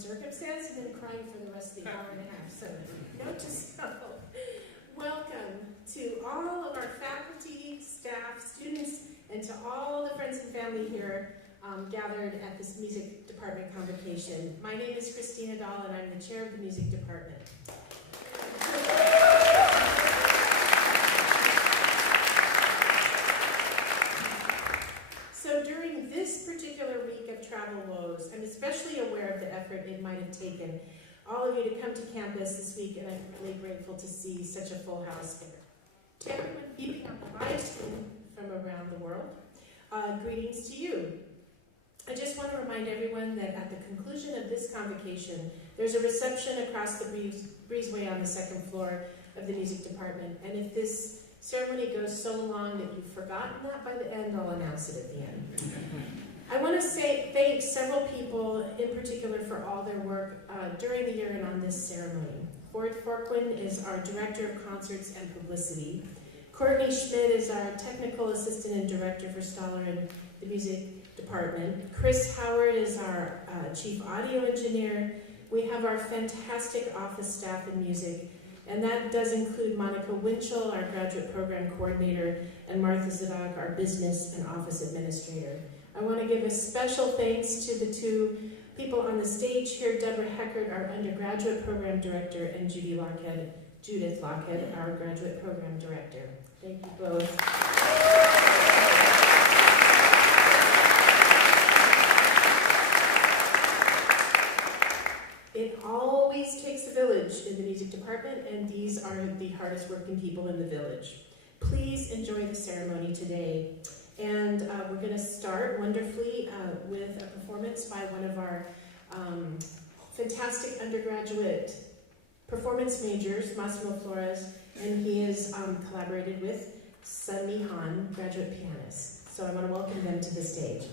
circumstance and then crying for the rest of the hour and a half. So note to self. Welcome to all of our faculty, staff, students, and to all the friends and family here gathered at this music department convocation. My name is Christina Dahl, and I'm the chair of the music department. So during this particular week of travel woes, I'm especially aware of the effort it might have taken all of you to come to campus this week, and I'm really grateful to see such a full house here. To everyone viewing on the live stream from around the world, greetings to you. I just want to remind everyone that at the conclusion of this convocation, there's a reception across the breezeway on the second floor of the music department, and if this ceremony goes so long that you've forgotten that by the end, I'll announce it at the end. I want to thank several people in particular for all their work during the year and on this ceremony. Ford Forquin is our Director of Concerts and Publicity. Courtney Schmidt is our Technical Assistant and Director for Stoller and the Music Department. Chris Howard is our Chief Audio Engineer. We have our fantastic office staff in music, and that does include Monica Winchell, our Graduate Program Coordinator, and Martha Zadok, our Business and Office Administrator. I want to give a special thanks to the two people on the stage here, Deborah Heckert, our Undergraduate Program Director, and Judith Lockhead, our Graduate Program Director. Thank you both. It always takes a village in the music department, and these are the hardest working people in the village. Please enjoy the ceremony today. And we're going to start wonderfully with a performance by one of our fantastic undergraduate performance majors, Massimo Flores, and he has collaborated with Sunny Han, graduate pianist. So I want to welcome them to the stage.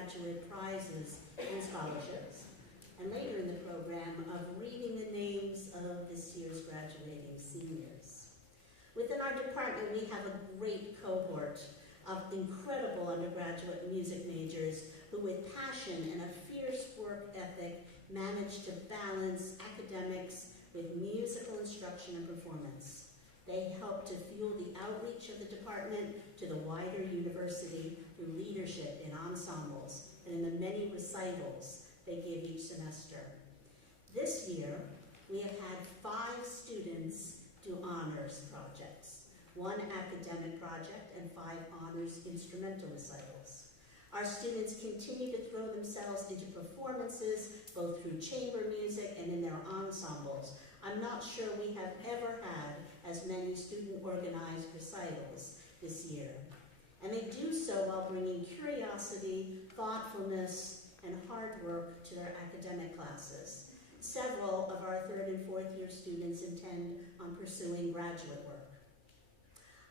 undergraduate prizes and scholarships, and later in the program of reading the names of this year's graduating seniors. Within our department, we have a great cohort of incredible undergraduate music majors who, with passion and a fierce work ethic, manage to balance academics with musical instruction and performance. They help to fuel the outreach of the department to the wider university through leadership in ensembles and in the many recitals they give each semester. This year, we have had 5 students do honors projects, 1 academic project, and 5 honors instrumental recitals. Our students continue to throw themselves into performances, both through chamber music and in their ensembles. I'm not sure we have ever had as many student-organized recitals this year. And they do so while bringing curiosity, thoughtfulness, and hard work to their academic classes. Several of our 3rd and 4th year students intend on pursuing graduate work.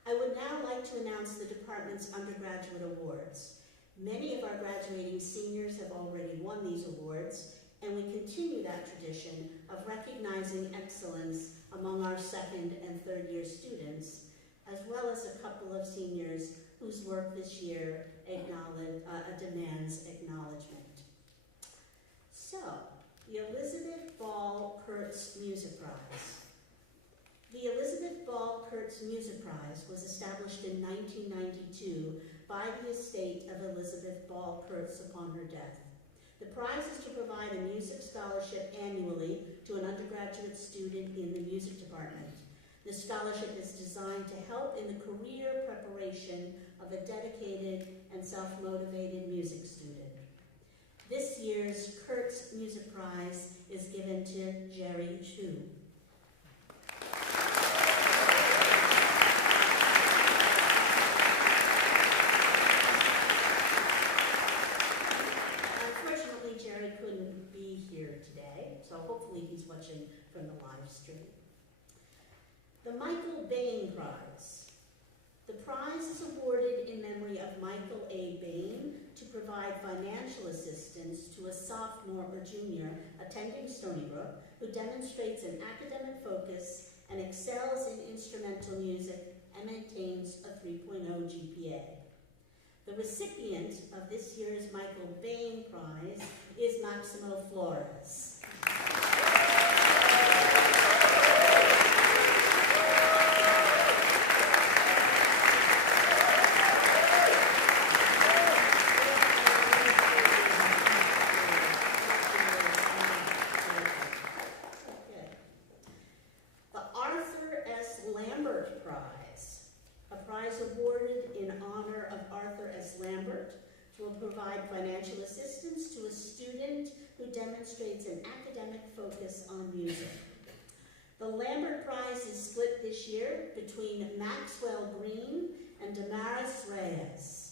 I would now like to announce the department's undergraduate awards. Many of our graduating seniors have already won these awards, and we continue that tradition of recognizing excellence among our 2nd and 3rd year students, as well as a couple of seniors whose work this year demands acknowledgement. So, the Elizabeth Ball Kurtz Music Prize. The Elizabeth Ball Kurtz Music Prize was established in 1992 by the estate of Elizabeth Ball Kurtz upon her death. The prize is to provide a music scholarship annually to an undergraduate student in the music department. The scholarship is designed to help in the career preparation of a dedicated and self-motivated music student. This year's Kurtz Music Prize is given to Jerry Chu. Unfortunately, Jerry couldn't be here today, so hopefully he's watching from the live stream. The Michael Bain Prize. The prize is awarded in memory of Michael A. Bain to provide financial assistance to a sophomore or junior attending Stony Brook who demonstrates an academic focus and excels in instrumental music and maintains a 3.0 GPA. The recipient of this year's Michael Bain Prize is Maximo Flores. Provide financial assistance to a student who demonstrates an academic focus on music. The Lambert Prize is split this year between Maxwell Green and Damaris Reyes.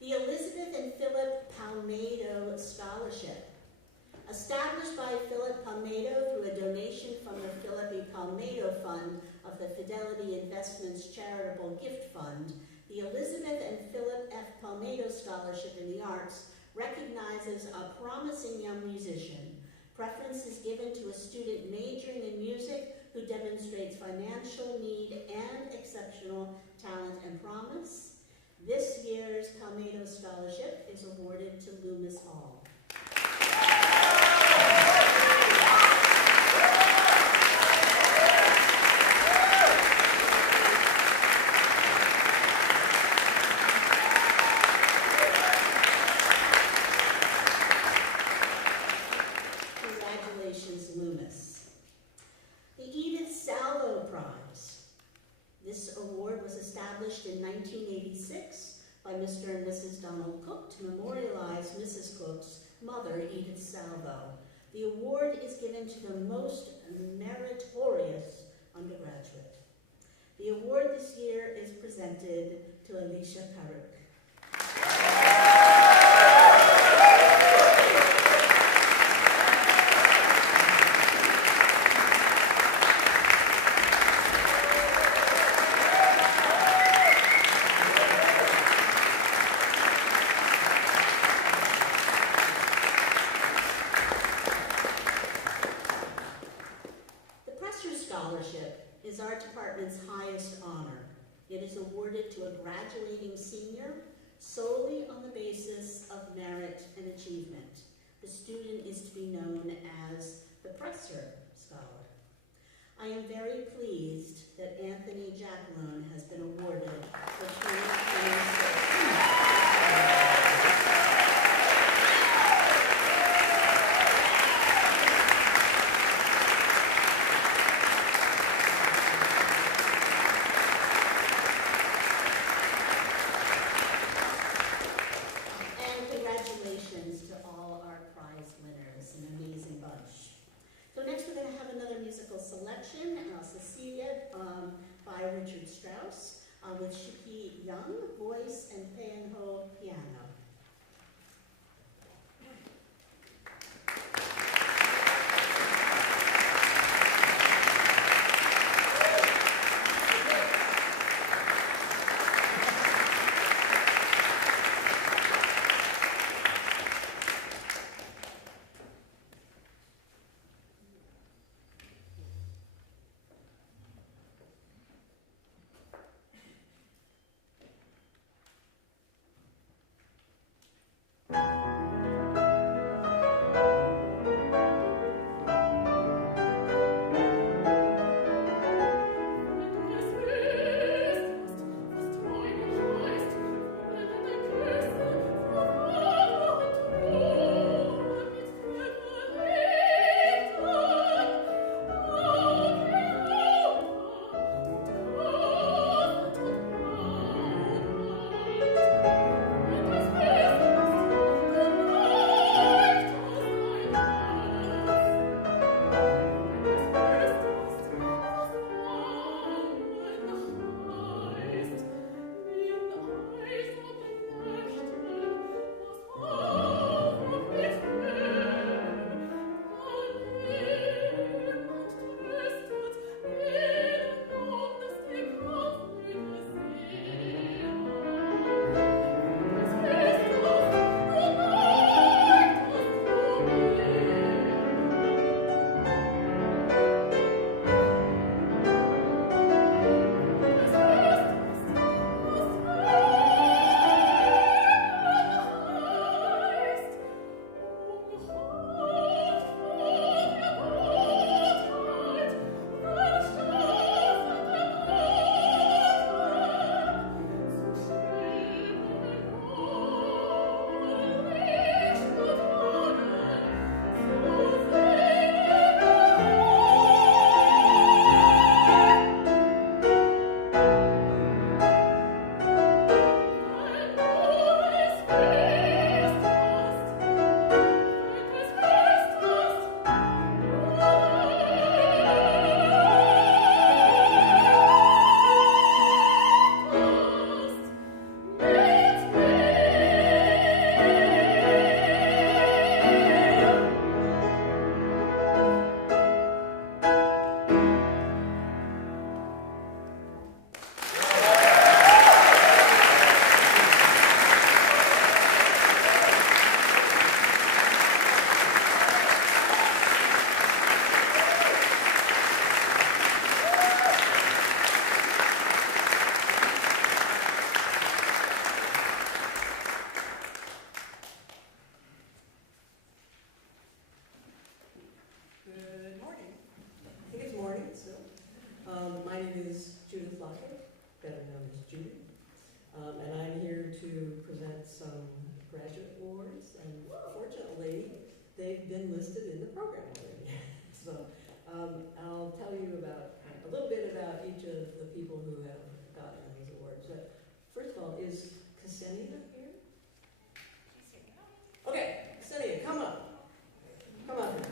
The Elizabeth and Philip Palmado Scholarship. Established by Philip Palmado through a donation from the Philip E. Palmado Fund of the Fidelity Investments Charitable Gift Fund, the Elizabeth and Philip F. Palmado Scholarship in the Arts recognizes a promising young musician. Preference is given to a student majoring in music who demonstrates financial need and exceptional talent and promise. This year's Palmado Scholarship is awarded to Loomis Hall. Mr. and Mrs. Donald Cook to memorialize Mrs. Cook's mother, Edith Salvo. The award is given to the most meritorious undergraduate. The award this year is presented to Alicia Paruk. It is awarded to a graduating senior solely on the basis of merit and achievement. The student is to be known as the Presser Scholar. I am very pleased that Anthony Jackalone has been awarded the 2026. By Richard Strauss, with Shiki Young, voice, and Pan Ho, piano. they've been listed in the program already. So I'll tell you about a little bit about each of the people who have gotten these awards. But first of all is Ksenia here? Okay, Ksenia, come up. Come up here.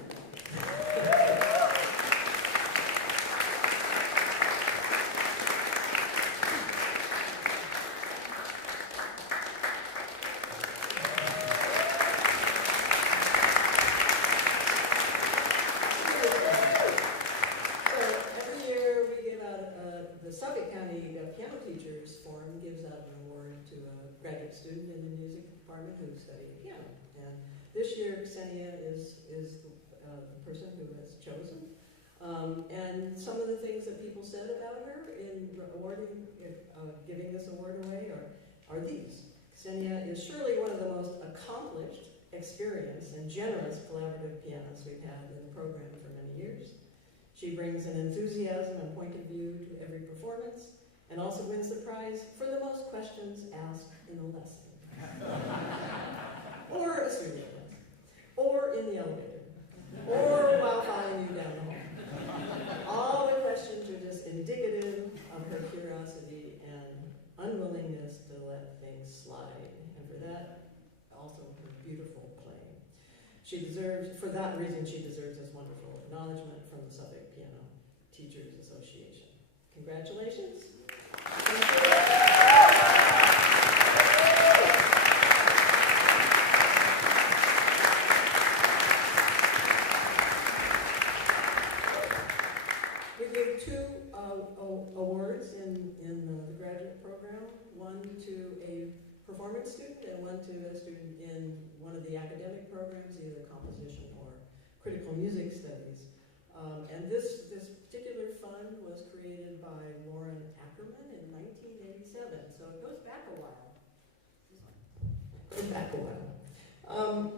The Suffolk County Piano Teachers Forum gives out an award to a graduate student in the music department who studied piano. And this year, Ksenia is the person who has chosen. And some of the things that people said about her in awarding, giving this award away are these. Ksenia is surely one of the most accomplished, experienced, and generous collaborative pianists we've had in the program for many years. She brings an enthusiasm and point of view to every performance, and also wins the prize for the most questions asked in a lesson. Or a studio lesson. Or in the elevator. Or while following you down the hall. All the questions are just indicative of her curiosity and unwillingness to let things slide. And for that, also her beautiful playing. For that reason, she deserves this wonderful acknowledgement from the Suffolk Piano Teachers Association. Congratulations. We give two awards in the graduate program, one to a performance student and one to a student in one of the academic programs, either composition or critical music studies. And this particular fund was created by Lauren Ackerman in 1987, so it goes back a while.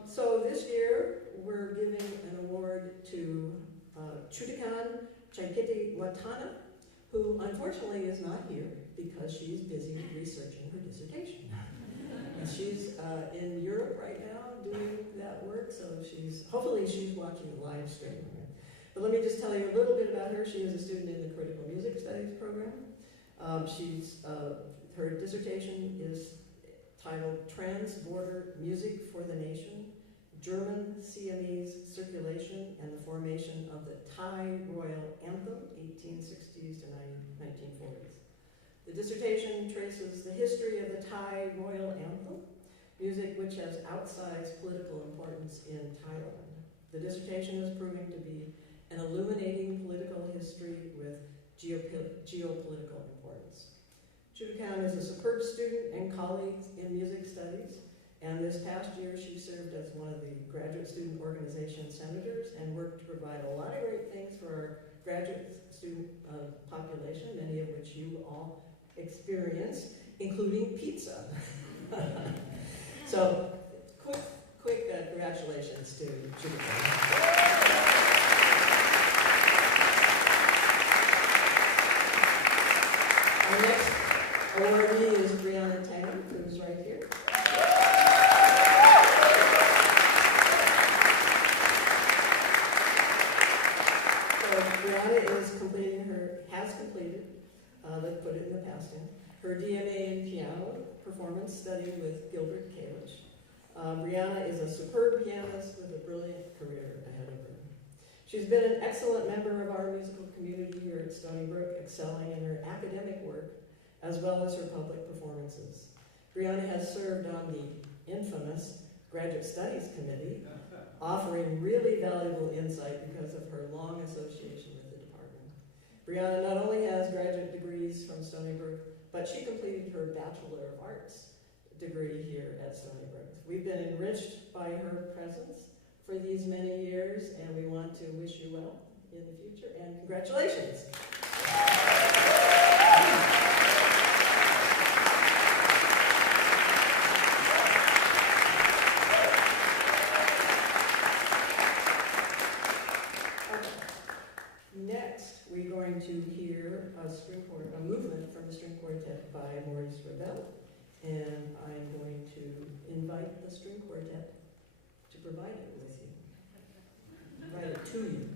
So this year, we're giving an award to Chudikan Chaikiti Watana, who unfortunately is not here because she's busy researching her dissertation. And she's in Europe right now doing that work, so hopefully she's watching the live stream. But let me just tell you a little bit about her. She is a student in the Critical Music Studies program. Her dissertation is titled Trans-Border Music for the Nation, German Siamese Circulation and the Formation of the Thai Royal Anthem, 1860s to 1940s. The dissertation traces the history of the Thai Royal Anthem, music which has outsized political importance in Thailand. The dissertation is proving to be an illuminating political history with geopolitical importance. Chudikan is a superb student and colleague in music studies, and this past year she served as one of the graduate student organization senators and worked to provide a lot of great things for our graduate student population, many of which you all experience, including pizza. So, quick congratulations to Chudikan. Our next awardee is Brianna Tatum, who's right here. So Brianna has completed, let's put it in the past tense, her DMA in piano performance study with Gilbert Kalish. Brianna is a superb pianist with a brilliant career ahead of her. She's been an excellent member of our musical community here at Stony Brook, excelling in her academic work as well as her public performances. Brianna has served on the infamous Graduate Studies Committee, offering really valuable insight because of her long association with the department. Brianna not only has graduate degrees from Stony Brook, but she completed her Bachelor of Arts degree here at Stony Brook. We've been enriched by her presence for these many years, and we want to wish you well in the future, and congratulations. Next, we're going to hear a movement from the string quartet by Maurice Ravel, and I'm going to invite the string quartet to provide it with you, provide it to you.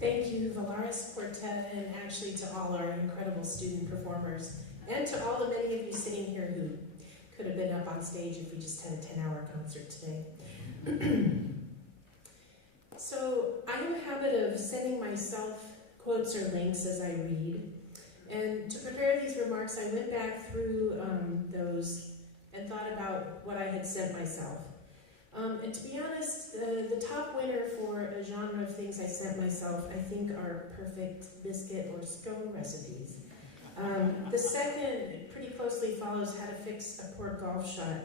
Thank you, Valaris Quartet, and actually to all our incredible student performers, and to all the many of you sitting here who could have been up on stage if we just had a 10-hour concert today. So I have a habit of sending myself quotes or links as I read, and to prepare these remarks, I went back through those and thought about what I had sent myself. And to be honest, the top winner for a genre of things I sent myself, I think, are perfect biscuit or scone recipes. The second pretty closely follows how to fix a poor golf shot.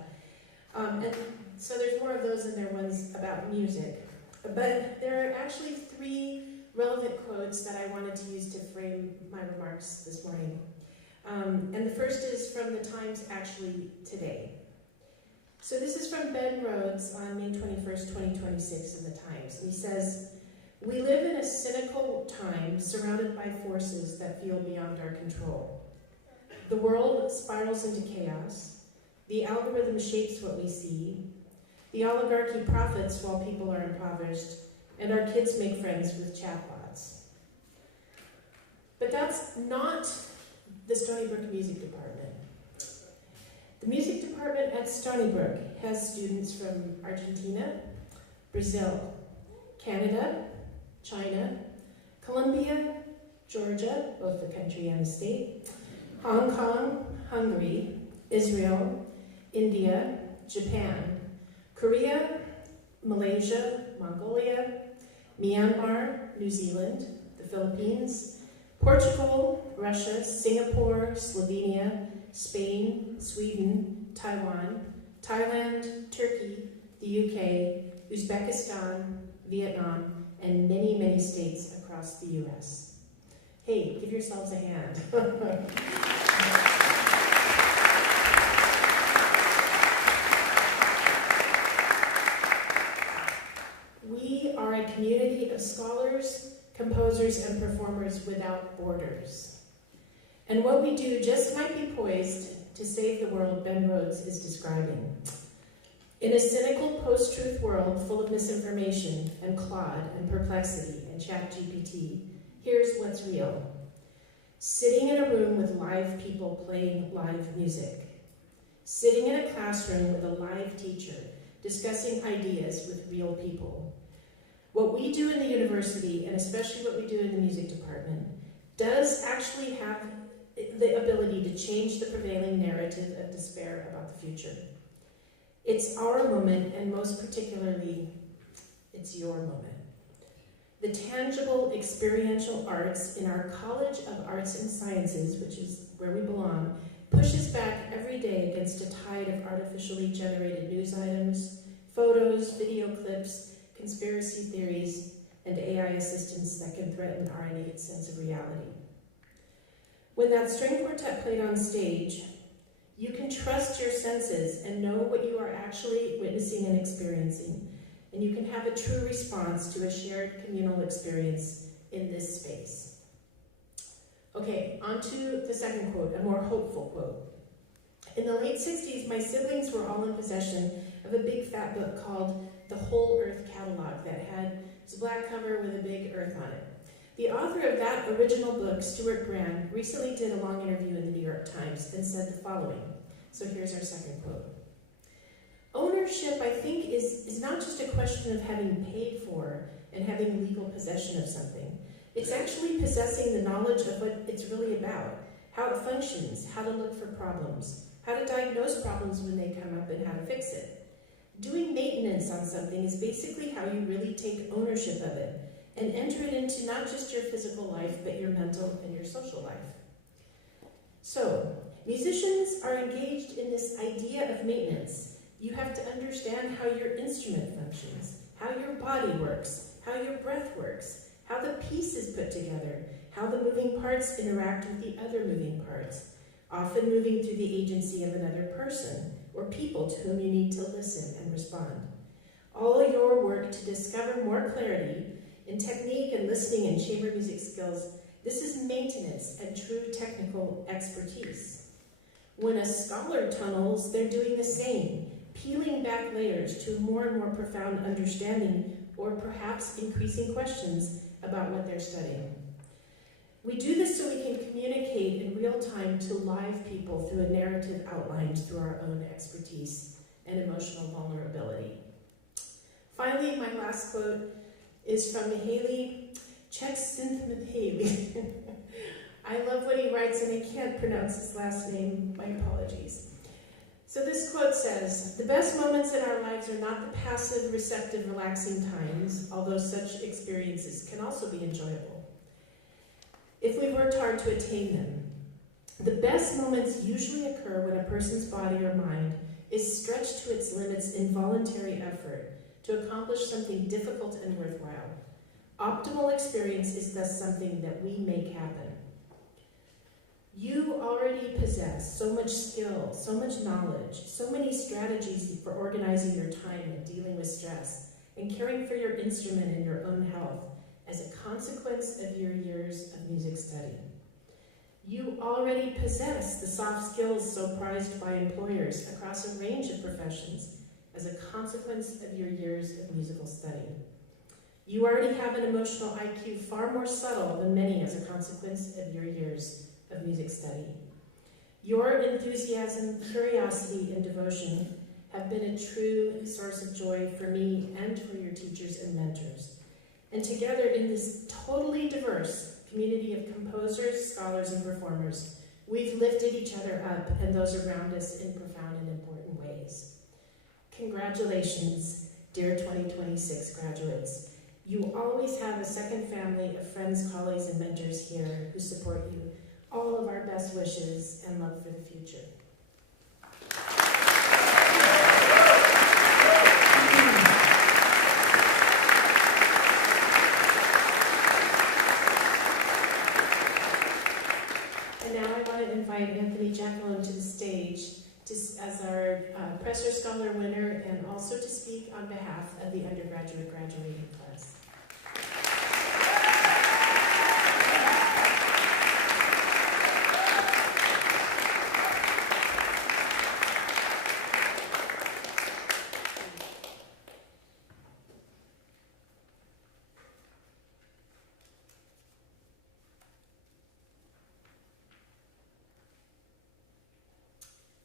And so there's more of those than there ones about music. But there are actually 3 relevant quotes that I wanted to use to frame my remarks this morning. And the first is from the Times Actually Today. So this is from Ben Rhodes on May 21st, 2026 in the Times. And he says, "We live in a cynical time surrounded by forces that feel beyond our control. The world spirals into chaos. The algorithm shapes what we see. The oligarchy profits while people are impoverished, and our kids make friends with chatbots." But that's not the Stony Brook Music Department. The music department at Stony Brook has students from Argentina, Brazil, Canada, China, Colombia, Georgia, both the country and the state, Hong Kong, Hungary, Israel, India, Japan, Korea, Malaysia, Mongolia, Myanmar, New Zealand, the Philippines, Portugal, Russia, Singapore, Slovenia, Spain, Sweden, Taiwan, Thailand, Turkey, the UK, Uzbekistan, Vietnam, and many, many states across the US. Hey, give yourselves a hand. We are a community of scholars, composers, and performers without borders. And what we do just might be poised to save the world Ben Rhodes is describing. In a cynical post-truth world full of misinformation and Claude and Perplexity and ChatGPT, here's what's real. Sitting in a room with live people playing live music. Sitting in a classroom with a live teacher discussing ideas with real people. What we do in the university, and especially what we do in the music department, does actually have the ability to change the prevailing narrative of despair about the future. It's our moment, and most particularly, it's your moment. The tangible experiential arts in our College of Arts and Sciences, which is where we belong, pushes back every day against a tide of artificially generated news items, photos, video clips, conspiracy theories, and AI assistants that can threaten our innate sense of reality. When that string quartet played on stage, you can trust your senses and know what you are actually witnessing and experiencing, and you can have a true response to a shared communal experience in this space. Okay, on to the second quote, a more hopeful quote. In the late 60s, my siblings were all in possession of a big fat book called The Whole Earth Catalog that had a black cover with a big earth on it. The author of that original book, Stuart Brand, recently did a long interview in the New York Times and said the following. So here's our second quote. Ownership, I think, is not just a question of having paid for and having legal possession of something. It's actually possessing the knowledge of what it's really about, how it functions, how to look for problems, how to diagnose problems when they come up, and how to fix it. Doing maintenance on something is basically how you really take ownership of it and enter it into not just your physical life, but your mental and your social life. So, musicians are engaged in this idea of maintenance. You have to understand how your instrument functions, how your body works, how your breath works, how the piece is put together, how the moving parts interact with the other moving parts, often moving through the agency of another person or people to whom you need to listen and respond. All your work to discover more clarity in technique and listening and chamber music skills, this is maintenance and true technical expertise. When a scholar tunnels, they're doing the same, peeling back layers to more and more profound understanding or perhaps increasing questions about what they're studying. We do this so we can communicate in real time to live people through a narrative outlined through our own expertise and emotional vulnerability. Finally, my last quote is from Mihaly Csikszentmihalyi. I love what he writes, and I can't pronounce his last name. My apologies. So this quote says, "The best moments in our lives are not the passive, receptive, relaxing times, although such experiences can also be enjoyable, if we worked hard to attain them. The best moments usually occur when a person's body or mind is stretched to its limits in voluntary effort to accomplish something difficult and worthwhile. Optimal experience is thus something that we make happen. You already possess so much skill, so much knowledge, so many strategies for organizing your time and dealing with stress, and caring for your instrument and your own health as a consequence of your years of music study. You already possess the soft skills so prized by employers across a range of professions as a consequence of your years of musical study. You already have an emotional IQ far more subtle than many as a consequence of your years of music study. Your enthusiasm, curiosity, and devotion have been a true source of joy for me and for your teachers and mentors. And together in this totally diverse community of composers, scholars, and performers, we've lifted each other up and those around us in profound and important ways. Congratulations, dear 2026 graduates. You always have a second family of friends, colleagues, and mentors here who support you. All of our best wishes and love for the future. And now I want to invite Anthony Giacolone to the stage as our Presser Scholar winner and also to speak on behalf of the undergraduate graduating class.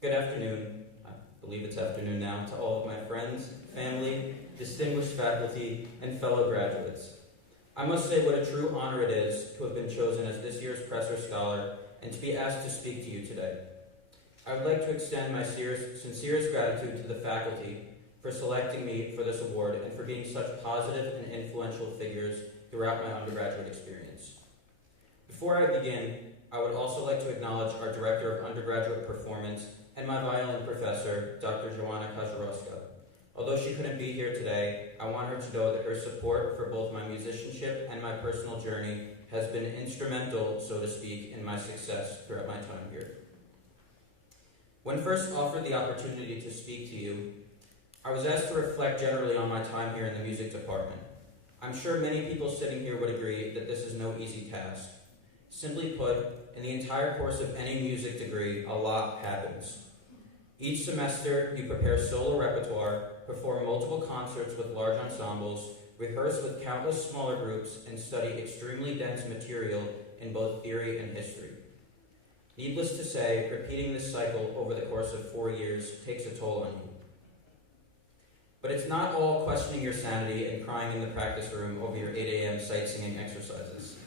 Good afternoon, I believe it's afternoon now, to all of my friends, family, distinguished faculty, and fellow graduates. I must say what a true honor it is to have been chosen as this year's Presser Scholar and to be asked to speak to you today. I would like to extend my sincerest gratitude to the faculty for selecting me for this award and for being such positive and influential figures throughout my undergraduate experience. Before I begin, I would also like to acknowledge our Director of Undergraduate Performance and my violin professor, Dr. Joanna Kaczorowska. Although she couldn't be here today, I want her to know that her support for both my musicianship and my personal journey has been instrumental, so to speak, in my success throughout my time here. When first offered the opportunity to speak to you, I was asked to reflect generally on my time here in the music department. I'm sure many people sitting here would agree that this is no easy task. Simply put, in the entire course of any music degree, a lot happens. Each semester, you prepare solo repertoire, perform multiple concerts with large ensembles, rehearse with countless smaller groups, and study extremely dense material in both theory and history. Needless to say, repeating this cycle over the course of 4 years takes a toll on you. But it's not all questioning your sanity and crying in the practice room over your 8 a.m. sight singing exercises.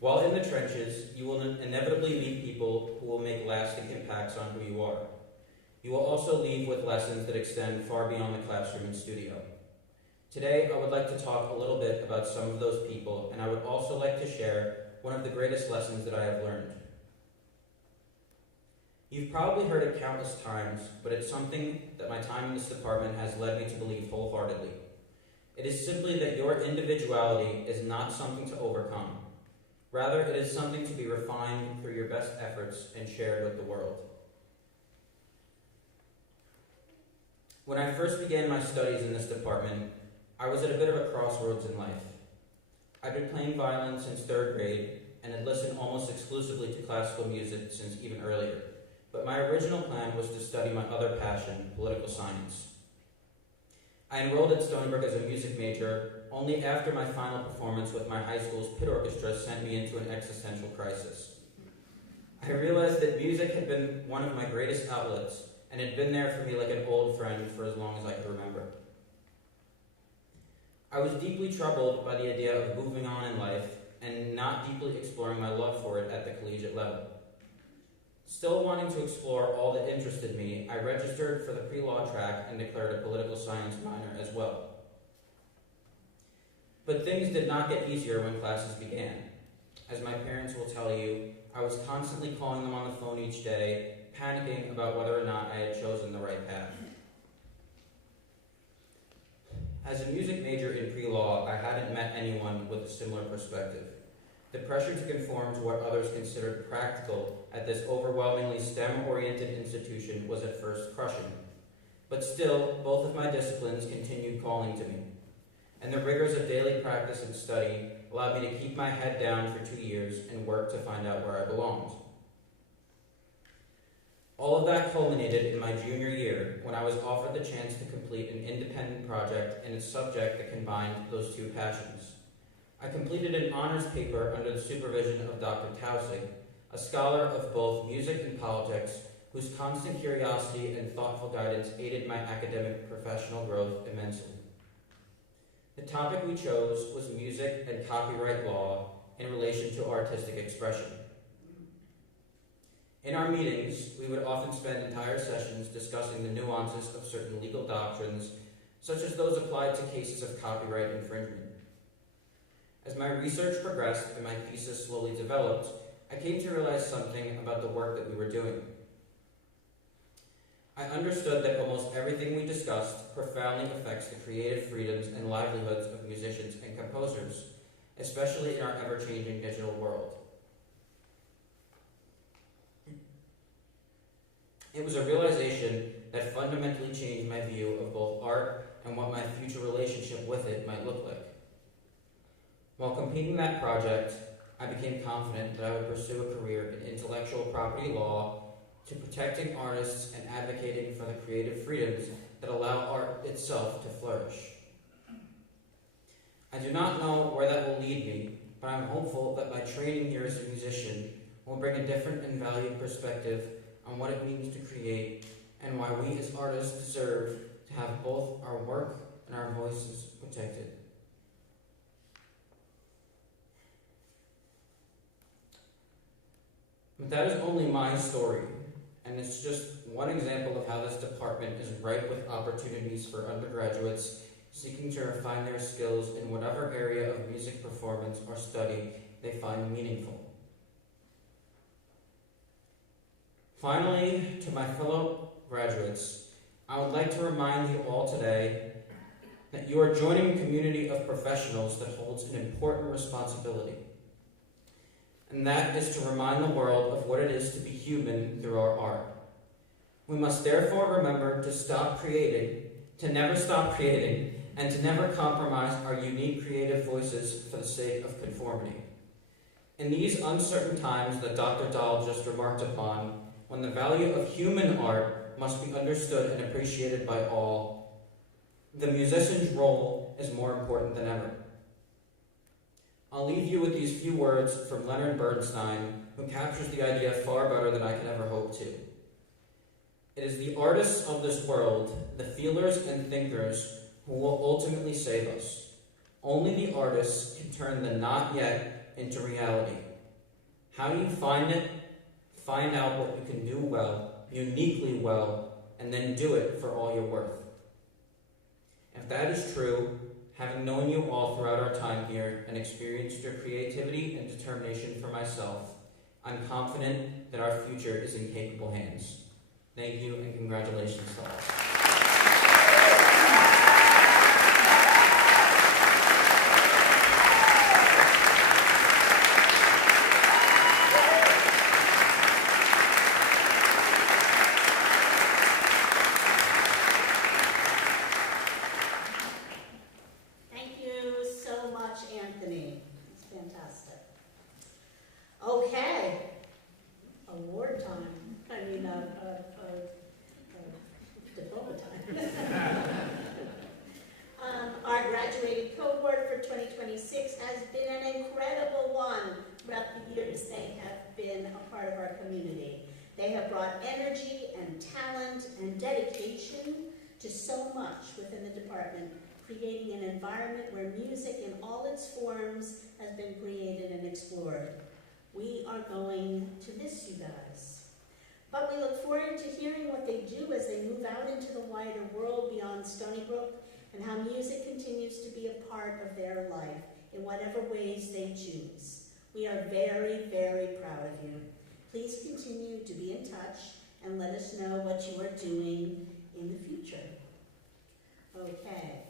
While in the trenches, you will inevitably meet people who will make lasting impacts on who you are. You will also leave with lessons that extend far beyond the classroom and studio. Today, I would like to talk a little bit about some of those people, and I would also like to share one of the greatest lessons that I have learned. You've probably heard it countless times, but it's something that my time in this department has led me to believe wholeheartedly. It is simply that your individuality is not something to overcome. Rather, it is something to be refined through your best efforts and shared with the world. When I first began my studies in this department, I was at a bit of a crossroads in life. I'd been playing violin since 3rd grade and had listened almost exclusively to classical music since even earlier. But my original plan was to study my other passion, political science. I enrolled at Stony Brook as a music major only after my final performance with my high school's pit orchestra sent me into an existential crisis. I realized that music had been one of my greatest outlets and had been there for me like an old friend for as long as I could remember. I was deeply troubled by the idea of moving on in life and not deeply exploring my love for it at the collegiate level. Still wanting to explore all that interested me, I registered for the pre-law track and declared a political science minor as well. But things did not get easier when classes began. As my parents will tell you, I was constantly calling them on the phone each day, panicking about whether or not I had chosen the right path. As a music major in pre-law, I hadn't met anyone with a similar perspective. The pressure to conform to what others considered practical at this overwhelmingly STEM-oriented institution was at first crushing. But still, both of my disciplines continued calling to me, and the rigors of daily practice and study allowed me to keep my head down for 2 years and work to find out where I belonged. All of that culminated in my junior year when I was offered the chance to complete an independent project in a subject that combined those two passions. I completed an honors paper under the supervision of Dr. Tausig, a scholar of both music and politics, whose constant curiosity and thoughtful guidance aided my academic professional growth immensely. The topic we chose was music and copyright law in relation to artistic expression. In our meetings, we would often spend entire sessions discussing the nuances of certain legal doctrines, such as those applied to cases of copyright infringement. As my research progressed and my thesis slowly developed, I came to realize something about the work that we were doing. I understood that almost everything we discussed profoundly affects the creative freedoms and livelihoods of musicians and composers, especially in our ever-changing digital world. It was a realization that fundamentally changed my view of both art and what my future relationship with it might look like. While completing that project, I became confident that I would pursue a career in intellectual property law, to protecting artists and advocating for the creative freedoms that allow art itself to flourish. I do not know where that will lead me, but I'm hopeful that my training here as a musician will bring a different and valued perspective on what it means to create and why we as artists deserve to have both our work and our voices protected. But that is only my story, and it's just one example of how this department is ripe with opportunities for undergraduates seeking to refine their skills in whatever area of music performance or study they find meaningful. Finally, to my fellow graduates, I would like to remind you all today that you are joining a community of professionals that holds an important responsibility. And that is to remind the world of what it is to be human through our art. We must therefore remember to stop creating, to never stop creating, and to never compromise our unique creative voices for the sake of conformity. In these uncertain times that Dr. Dahl just remarked upon, when the value of human art must be understood and appreciated by all, The musician's role is more important than ever. I'll leave you with these few words from Leonard Bernstein, who captures the idea far better than I could ever hope to. It is the artists of this world, the feelers and thinkers, who will ultimately save us. Only the artists can turn the not yet into reality. How do you find it? Find out what you can do well, uniquely well, and then do it for all you're worth. If that is true, having known you all throughout our time here and experienced your creativity and determination for myself, I'm confident that our future is in capable hands. Thank you and congratulations to all. Thank you so much, Anthony. It's fantastic. Okay, award time. Diploma time. Our graduating cohort for 2026 has been an incredible one throughout the years they have been a part of our community. They have brought energy and talent and dedication to so much within the department, creating an environment where music in all its forms has been created and explored. We are going to miss you guys. But we look forward to hearing what they do as they move out into the wider world beyond Stony Brook, and how music continues to be a part of their life in whatever ways they choose. We are very, very proud of you. Please continue to be in touch and let us know what you are doing in the future. Okay,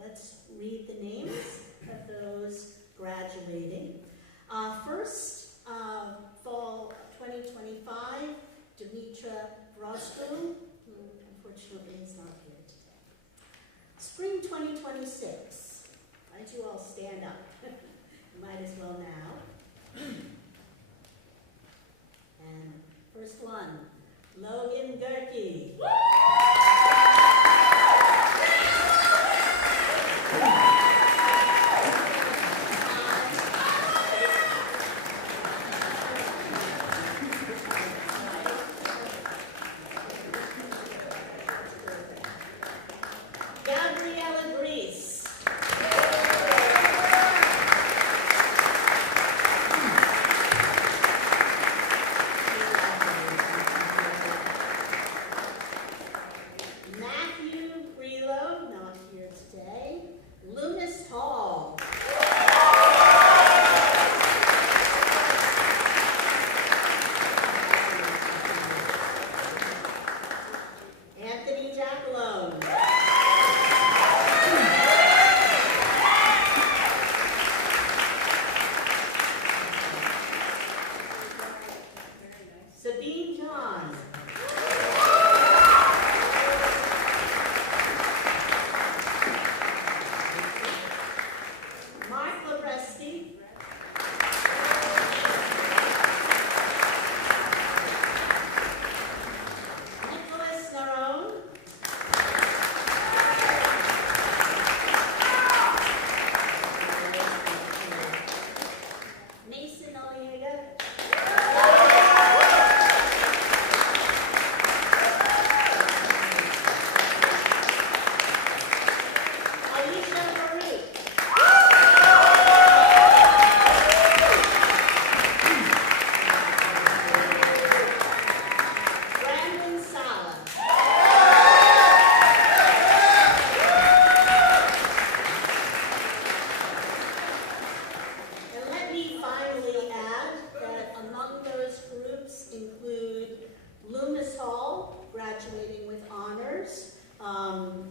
let's read the names of those graduating. First, fall 2025, Dimitra Brosko, who unfortunately is not here today. Spring 2026, why don't you all stand up? You might as well now. And first one, Logan Gerke.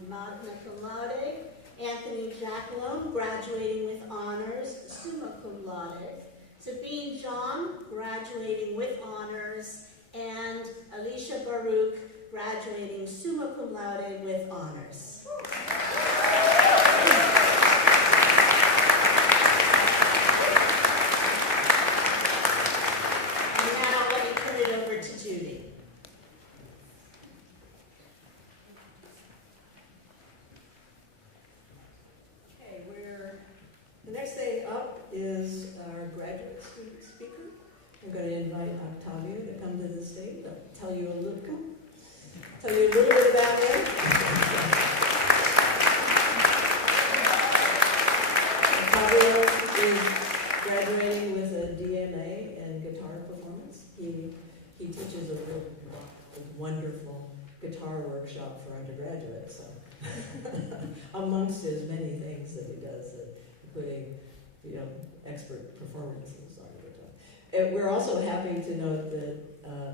magna cum laude, Anthony Jacquelone, graduating with honors, summa cum laude, Sabine John, graduating with honors, and Alicia Baruch, graduating summa cum laude with honors. And now let me turn it over to Judy. The next thing up is our graduate student speaker. I'm going to invite Octavio to come to the stage. I'll tell you a little bit about him. Octavio is graduating with a DMA in guitar performance. He teaches a wonderful guitar workshop for undergraduates. So, amongst his many things that he does, including expert performances on the guitar. And we're also happy to note that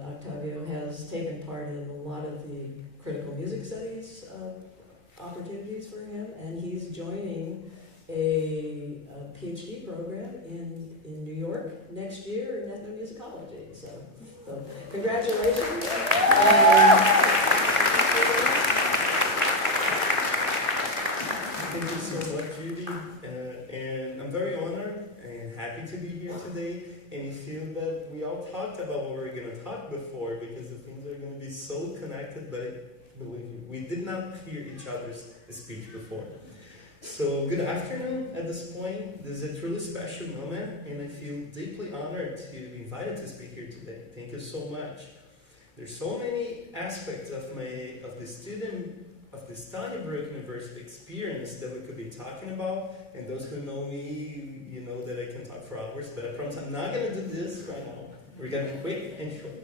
Octavio has taken part in a lot of the critical music studies opportunities for him, and he's joining a PhD program in New York next year in ethnomusicology. So congratulations. Thank you so much, Judy. And I'm very honored and happy to be here today. And I feel that we all talked about what we were going to talk before, because the things are going to be so connected, but believe me, we did not hear each other's speech before. So good afternoon at this point. This is a truly special moment, and I feel deeply honored to be invited to speak here today. Thank you so much. There's so many aspects of the Stony Brook University experience that we could be talking about, and those who know me, you know that I can talk for hours, but I promise I'm not going to do this right now. We're going to be quick and short.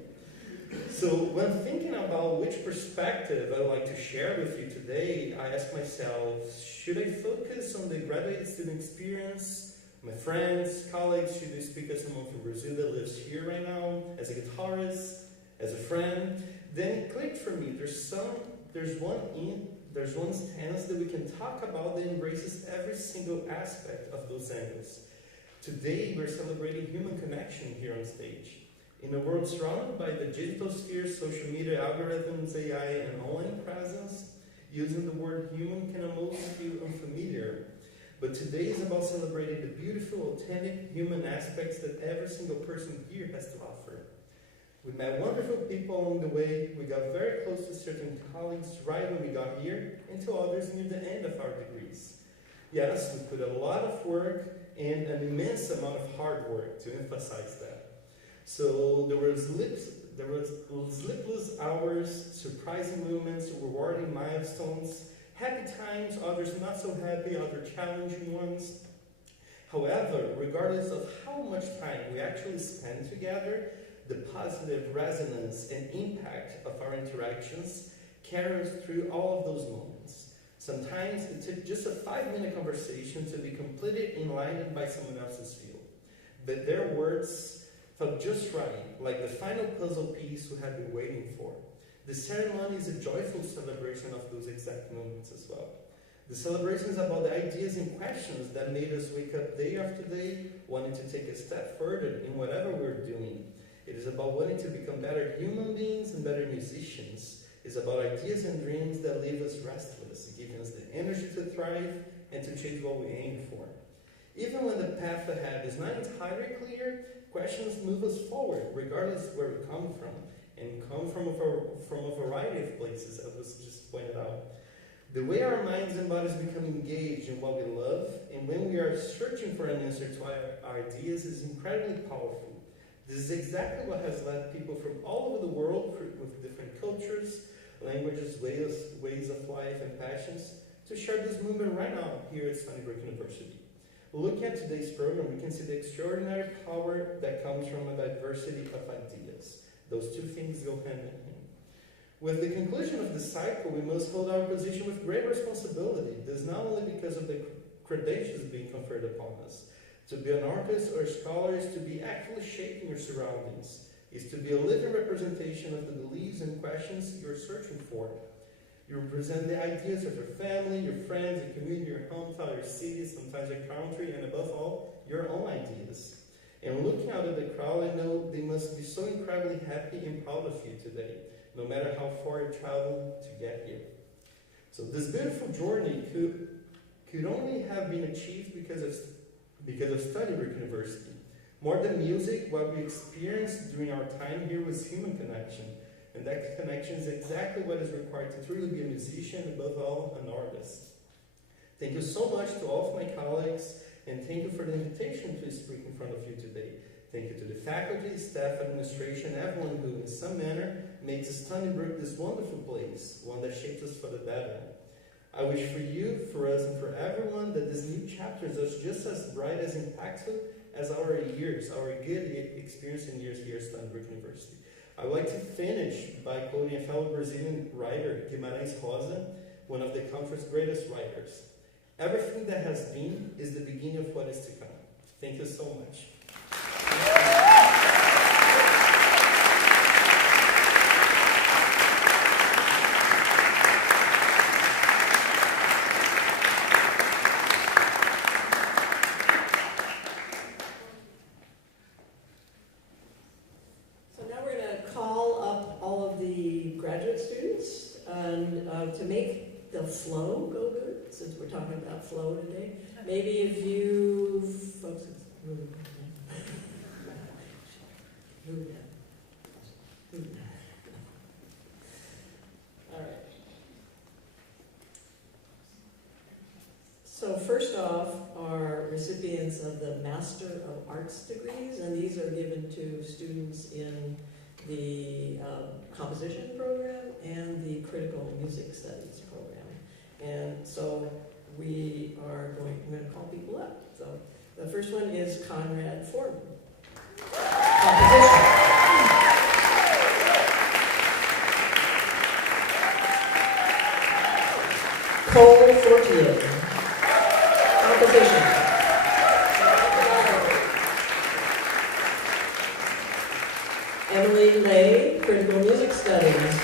So when thinking about which perspective I would like to share with you today, I ask myself, should I focus on the graduate student experience, my friends, colleagues? Should I speak as someone from Brazil that lives here right now, as a guitarist, as a friend? Then it clicked for me. There's one stance that we can talk about that embraces every single aspect of those angles. Today, we're celebrating human connection here on stage. In a world surrounded by the digital sphere, social media, algorithms, AI, and online presence, using the word human can almost feel unfamiliar. But today is about celebrating the beautiful, authentic human aspects that every single person here has to offer. We met wonderful people along the way. We got very close to certain colleagues right when we got here, and to others near the end of our degrees. Yes, we put a lot of work and an immense amount of hard work to emphasize that. So there were sleepless hours, surprising moments, rewarding milestones, happy times, others not so happy, other challenging ones. However, regardless of how much time we actually spend together, the positive resonance and impact of our interactions carries through all of those moments. Sometimes it took just a 5-minute conversation to be completed enlightened by someone else's field. But their words felt just right, like the final puzzle piece we had been waiting for. The ceremony is a joyful celebration of those exact moments as well. The celebration is about the ideas and questions that made us wake up day after day, wanting to take a step further in whatever we're doing. It is about wanting to become better human beings and better musicians. It's about ideas and dreams that leave us restless, giving us the energy to thrive and to change what we aim for. Even when the path ahead is not entirely clear, questions move us forward, regardless of where we come from, and come from a variety of places, as was just pointed out. The way our minds and bodies become engaged in what we love, and when we are searching for an answer to our ideas, is incredibly powerful. This is exactly what has led people from all over the world, with different cultures, languages, ways of life, and passions, to share this movement right now here at Stony Brook University. Looking at today's program, we can see the extraordinary power that comes from a diversity of ideas. Those two things go hand in hand. With the conclusion of the cycle, we must hold our position with great responsibility. This is not only because of the credentials being conferred upon us. To be an artist or a scholar is to be actually shaping your surroundings, is to be a living representation of the beliefs and questions you're searching for. You represent the ideas of your family, your friends, your community, your hometown, your city, sometimes your country, and above all, your own ideas. And looking out at the crowd, I know they must be so incredibly happy and proud of you today, no matter how far you traveled to get here. So this beautiful journey could only have been achieved because of Stony Brook University. More than music, what we experienced during our time here was human connection. And that connection is exactly what is required to truly be a musician, above all, an artist. Thank you so much to all of my colleagues, and thank you invitation to speak in front of you today. Thank you to the faculty, staff, administration, everyone who, in some manner, makes Stony Brook this wonderful place, one that shapes us for the better. I wish for you, for us, and for everyone that this new chapter is just as bright, as impactful as our years, our good experience and years here at Stony Brook University. I would like to finish by quoting a fellow Brazilian writer, Guimarães Rosa, one of the country's greatest writers. Everything that has been is the beginning of what is to come. Thank you so much. So now we're going to call up all of the graduate students, and to make the flow go good, since we're talking about flow today, maybe if you folks move down. All right. So first off are recipients of the Master of Arts degrees, and these are given to students in the composition program and the critical music studies program. And so I'm going to call people up. So the first one is Conrad Foreman. Composition. Cole Fortier. Composition. Emily Lay, critical music studies.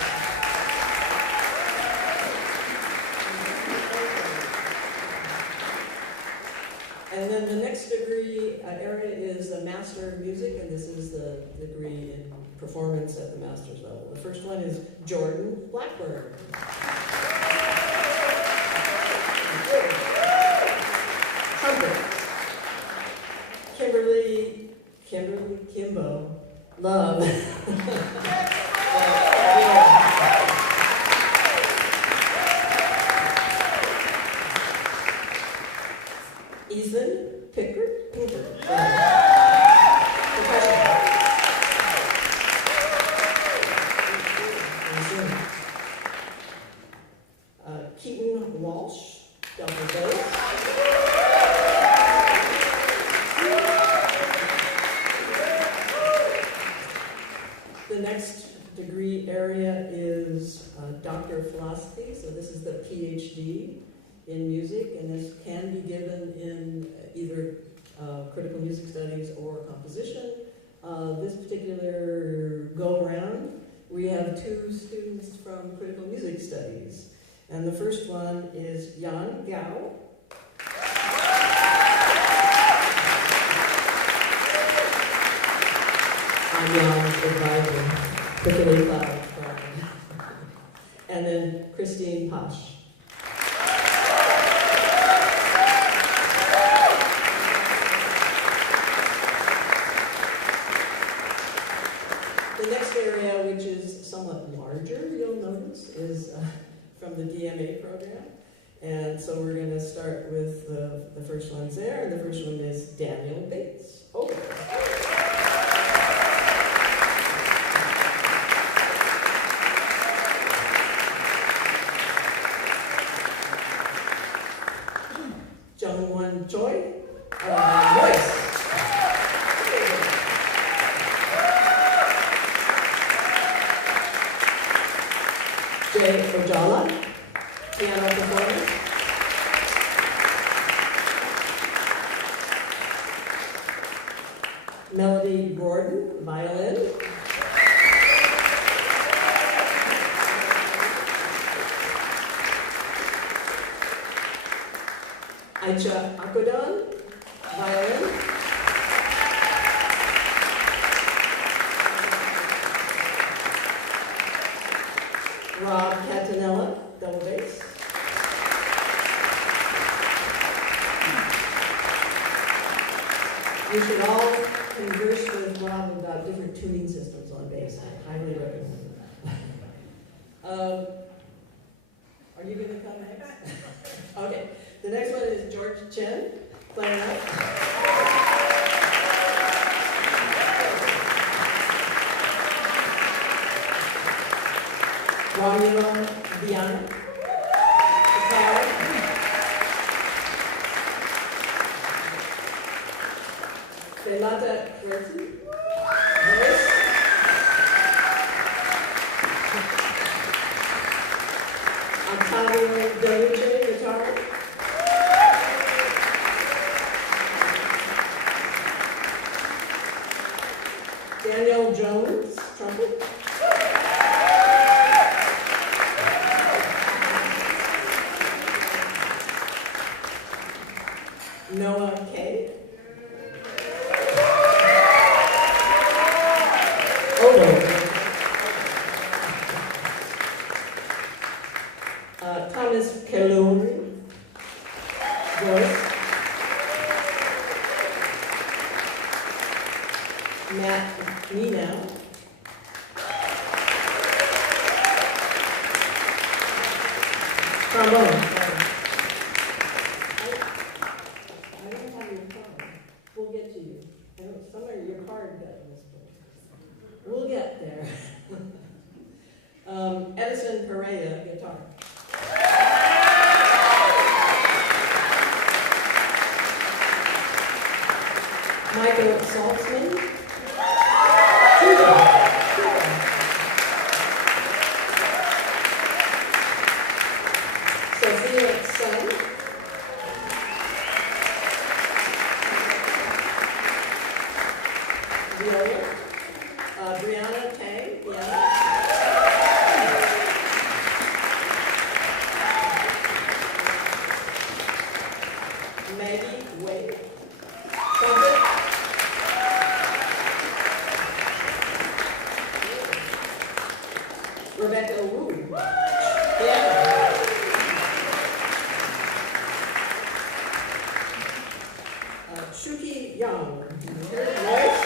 And then the next degree area is a Master of Music, and this is the degree in performance at the master's level. The first one is Jordan Blackburn. Trumpet. Kimberly Kimbo Love. Ethan Pickard. Keaton Walsh, double bass. The next degree area is Doctor of Philosophy, so this is the PhD in music, and this can be given in either critical music studies or composition. This particular go-around, we have two students from critical music studies, and the first one is Yan Gao. I'm Yan's advisor, particularly loud. And then Christine Posh. The next area, which is somewhat larger, you'll notice, is from the DMA program. And so we're going to start with the first ones there. And the first one is Daniel Bates. Over. Jungwon Choi, voice. Jay Ojala, piano performance. Melody Gordon, violin. Aicha Akodan, violin. Rob Catanella, double bass. You should all converse with Rob about different tuning systems on bass. I highly recommend it. Are you going to come next? Okay. The next one is George Chen, clarinet. Romulon Viana, guitar. Renata Quercy, voice. Octavio Deluce, guitar. Daniel Jones, trumpet. Noah Kay. Oboe. Thomas Kaluri, voice. Matt Nenow. Trombone. I don't have your card. We'll get to you. I don't, somewhere your card got misplaced. We'll get there. Edison Pereira, guitar. Michael Saltzman, tuba. Sophia Sun. Viola. Brianna Tang, piano. Maggie Wade, trumpet. Rebecca Wu, piano. Shuki Young, voice.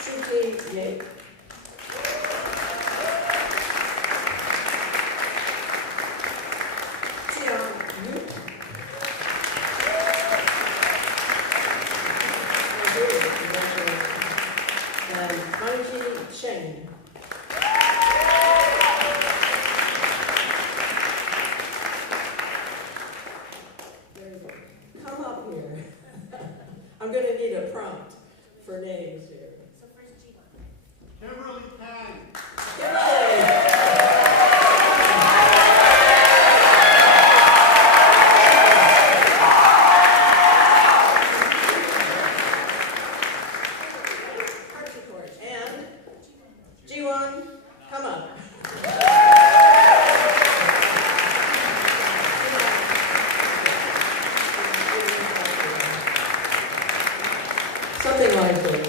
Shuki Ye. Xiang Yu. And Anji Cheng. Come up here. I'm going to need a prompt for names here. So first G1. Kimberly Tang. Kimberly. Harpsichord. And G1, come up. Something like that.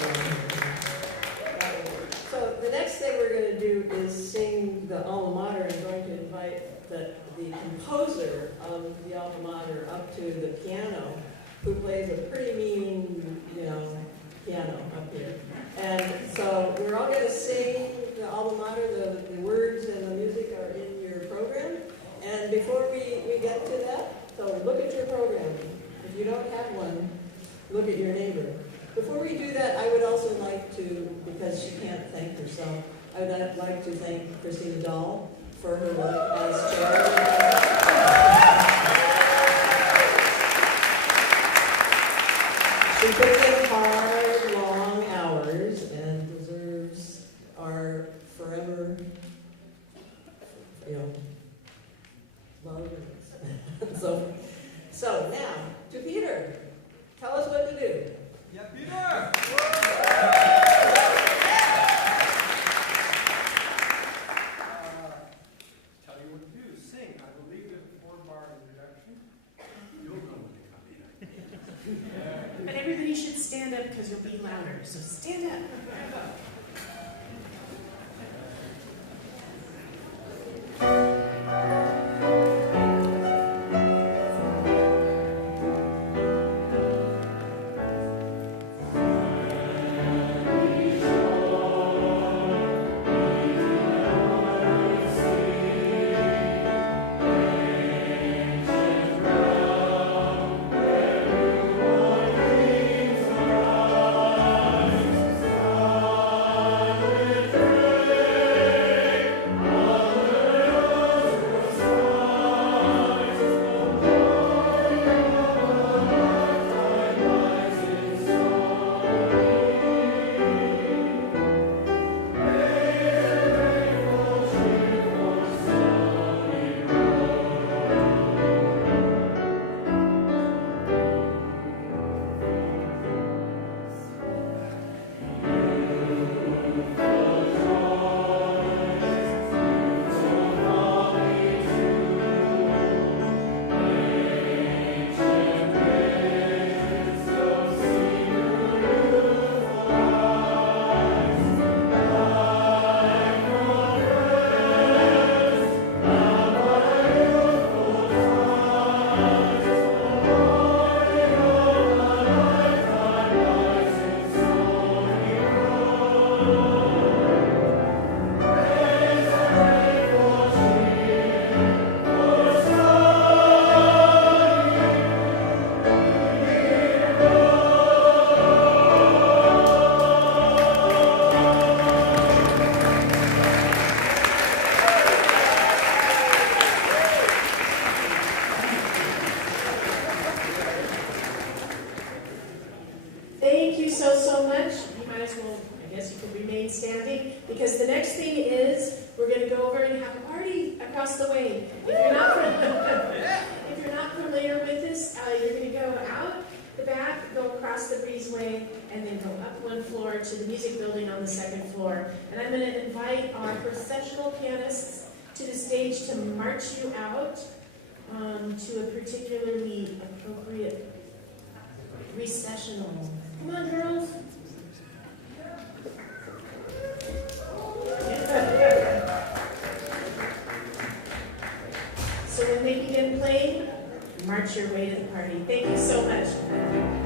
So the next thing we're going to do is sing the alma mater. I'm going to invite the composer of the alma mater up to the piano, who plays a pretty mean, piano up here. And so we're all going to sing the alma mater. The words and the music are in your program. And before we get to that, so look at your program. If you don't have one, look at your neighbor. Before we do that, I would also like to, because she can't thank herself, I would like to thank Christina Dahl for her work as chair. She puts in hard, long hours and deserves our forever, love. So now, to Peter. Tell us what to do. Yeah, Peter! Tell you what to do. Sing. I believe there's a 4-bar introduction. You'll know when to come in. But everybody should stand up because you'll be louder. So stand up. Thank to the music building on the second floor. And I'm going to invite our processional pianists to the stage to march you out to a particularly appropriate recessional. Come on, girls. So when they begin playing, march your way to the party. Thank you so much.